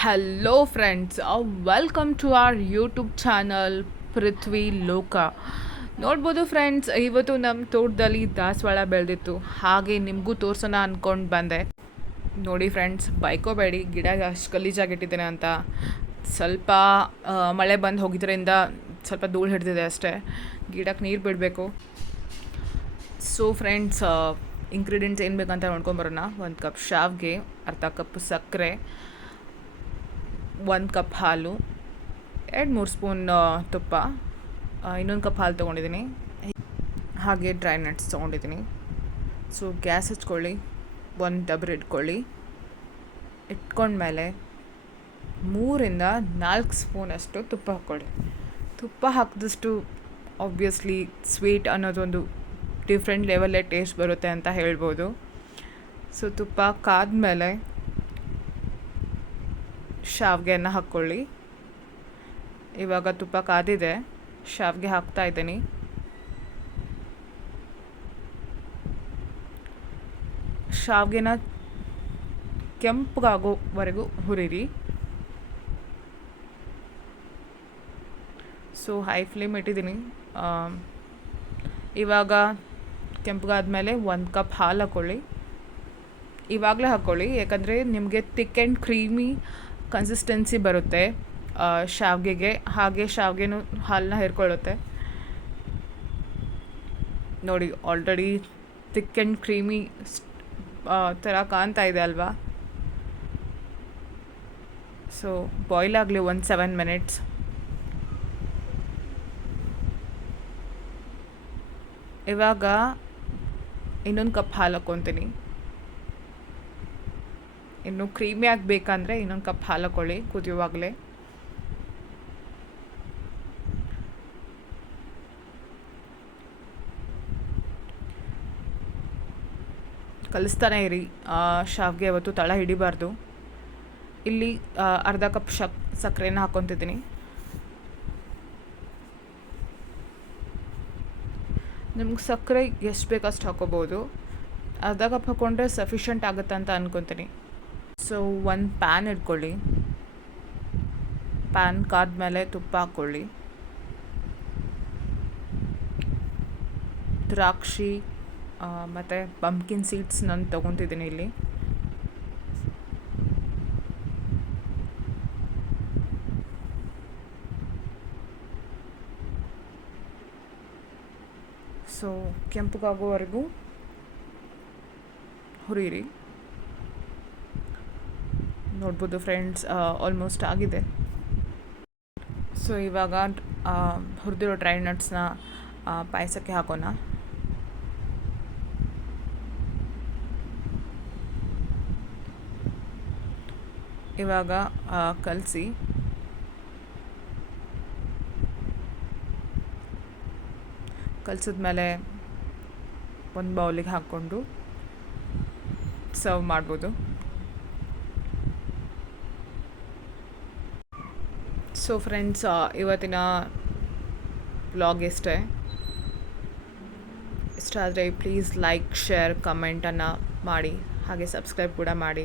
Hello friends welcome to our YouTube channel Prithvi Loka ನೋಡ್ಬೋದು friends ಇವತ್ತು ನಮ್ಮ ತೋಟದಲ್ಲಿ ದಾಸವಾಳ ಬೆಳೆದಿತ್ತು. ಹಾಗೆ ನಿಮಗೂ ತೋರಿಸೋಣ ಅಂದ್ಕೊಂಡು ಬಂದೆ. ನೋಡಿ ಫ್ರೆಂಡ್ಸ್ ಬೈಕೋಬೇಡಿ. ಗಿಡ ಅಷ್ಟು ಗಲೀಜಾಗಿಟ್ಟಿದ್ದೇನೆ ಅಂತ. ಸ್ವಲ್ಪ ಮಳೆ ಬಂದು ಹೋಗಿದ್ರಿಂದ ಸ್ವಲ್ಪ ಧೂಳು ಹಿಡಿದಿದೆ ಅಷ್ಟೇ. ಗಿಡಕ್ಕೆ ನೀರು ಬಿಡಬೇಕು. ಸೊ ಫ್ರೆಂಡ್ಸ್ ಇಂಗ್ರೀಡಿಯೆಂಟ್ಸ್ ಏನು ಬೇಕಂತ ನೋಡ್ಕೊಂಬರೋಣ ಒಂದು ಕಪ್ ಶಾವ್ಗೆ, ಅರ್ಧ ಕಪ್ ಸಕ್ಕರೆ ಒಂದು ಕಪ್ ಹಾಲು, ಎರಡು ಮೂರು ಸ್ಪೂನ್ ತುಪ್ಪ ಇನ್ನೊಂದು ಕಪ್ ಹಾಲು ತೊಗೊಂಡಿದ್ದೀನಿ ಹಾಗೆ ಡ್ರೈ ನಟ್ಸ್ ತೊಗೊಂಡಿದ್ದೀನಿ ಸೊ ಗ್ಯಾಸ್ ಹಚ್ಕೊಳ್ಳಿ, ಒಂದು ಡಬ್ರಿ ಇಟ್ಕೊಳ್ಳಿ. ಇಟ್ಕೊಂಡ್ಮೇಲೆ ಮೂರಿಂದ ನಾಲ್ಕು ಸ್ಪೂನಷ್ಟು ತುಪ್ಪ ಹಾಕ್ಕೊಳ್ಳಿ. ತುಪ್ಪ ಹಾಕಿದಷ್ಟು ಆಬ್ವಿಯಸ್ಲಿ ಸ್ವೀಟ್ ಅನ್ನೋದೊಂದು ಡಿಫ್ರೆಂಟ್ ಲೆವೆಲ್ಲೇ ಟೇಸ್ಟ್ ಬರುತ್ತೆ ಅಂತ ಹೇಳ್ಬೋದು. ಸೊ ತುಪ್ಪ ಕಾದ್ಮೇಲೆ ಶಾವಿಗೆಯನ್ನು ಹಾಕ್ಕೊಳ್ಳಿ. ಇವಾಗ ತುಪ್ಪ ಕಾದಿದೆ, ಶಾವಿಗೆ ಹಾಕ್ತಾ ಇದ್ದೀನಿ. ಶಾವಿಗೆನ ಕೆಂಪಗಾಗೋವರೆಗೂ ಹುರಿರಿ. ಸೊ ಹೈ ಫ್ಲೇಮ್ ಇಟ್ಟಿದ್ದೀನಿ. ಇವಾಗ ಕೆಂಪಗಾದ್ಮೇಲೆ ಒಂದು ಕಪ್ ಹಾಲು ಹಾಕ್ಕೊಳ್ಳಿ ಇವಾಗಲೇ ಹಾಕ್ಕೊಳ್ಳಿ ಯಾಕಂದರೆ ನಿಮಗೆ ತಿಕ್ ಆ್ಯಂಡ್ ಕ್ರೀಮಿ ಕನ್ಸಿಸ್ಟೆನ್ಸಿ ಬರುತ್ತೆ ಶಾವಿಗೆಗೆ. ಹಾಗೆ ಶಾವಿಗೆನೂ ಹಾಲನ್ನ ಹೇರ್ಕೊಳ್ಳುತ್ತೆ. ನೋಡಿ ಆಲ್ರೆಡಿ ಥಿಕ್ ಆ್ಯಂಡ್ ಕ್ರೀಮಿ ಥರ ಕಾಣ್ತಾ ಇದೆ ಅಲ್ವಾ? ಸೊ ಬಾಯ್ಲ್ ಆಗಲಿ ಒಂದು ಸೆವೆನ್ ಮಿನಿಟ್ಸ್ ಇವಾಗ ಇನ್ನೊಂದು ಕಪ್ ಹಾಲು ಹಾಕ್ಕೊತೀನಿ ಇನ್ನು ಕ್ರೀಮಿ ಆಗಬೇಕಂದ್ರೆ ಇನ್ನೊಂದು ಕಪ್ ಹಾಲು ಹಾಕೊಳ್ಳಿ ಕುದಿಯುವಾಗಲೇ. ಕಲಿಸ್ತಾನೆ ಇರಿ. ಶಾವ್ಗೆ ಯಾವತ್ತು ತಳ ಹಿಡಿಬಾರ್ದು. ಇಲ್ಲಿ ಅರ್ಧ ಕಪ್ ಶಕ್, ಸಕ್ಕರೆನ ಹಾಕ್ಕೊತಿದ್ದೀನಿ ನಿಮ್ಗೆ ಸಕ್ಕರೆ ಎಷ್ಟು ಬೇಕು ಅಷ್ಟು ಹಾಕೋಬೋದು. ಅರ್ಧ ಕಪ್ ಹಾಕ್ಕೊಂಡ್ರೆ ಸಫಿಷಿಯಂಟ್ ಆಗುತ್ತೆ ಅಂತ ಅನ್ಕೊತೀನಿ. ಸೊ ಒಂದು ಪ್ಯಾನ್ ಇಟ್ಕೊಳ್ಳಿ. ಪ್ಯಾನ್ ಕಾದ್ಮೇಲೆ ತುಪ್ಪ ಹಾಕ್ಕೊಳ್ಳಿ. ದ್ರಾಕ್ಷಿ ಮತ್ತು ಪಂಪ್ಕಿನ್ ಸೀಡ್ಸ್ ನಾನು ತೊಗೊತಿದ್ದೀನಿ ಇಲ್ಲಿ. ಸೊ ಕೆಂಪಗಾಗೋವರೆಗೂ ಹುರಿಯಿರಿ. ನೋಡ್ಬೋದು ಫ್ರೆಂಡ್ಸ್ ಆಲ್ಮೋಸ್ಟ್ ಆಗಿದೆ. ಸೊ ಇವಾಗ ಹುರಿದಿರೋ ಡ್ರೈ ನಟ್ಸ್ನ ಪಾಯಸಕ್ಕೆ ಹಾಕೋಣ. ಇವಾಗ ಕಲಸಿ. ಕಲಸಿದ್ಮೇಲೆ ಒಂದು ಬೌಲಿಗೆ ಹಾಕ್ಕೊಂಡು ಸರ್ವ್ ಮಾಡ್ಬೋದು. ಸೊ ಫ್ರೆಂಡ್ಸ್ ಇವತ್ತಿನ ಬ್ಲಾಗ್ ಇಷ್ಟೇ ಇಷ್ಟ ಆದರೆ ಪ್ಲೀಸ್ ಲೈಕ್ ಶೇರ್ ಕಮೆಂಟನ್ನು ಮಾಡಿ. ಹಾಗೆ ಸಬ್ಸ್ಕ್ರೈಬ್ ಕೂಡ ಮಾಡಿ.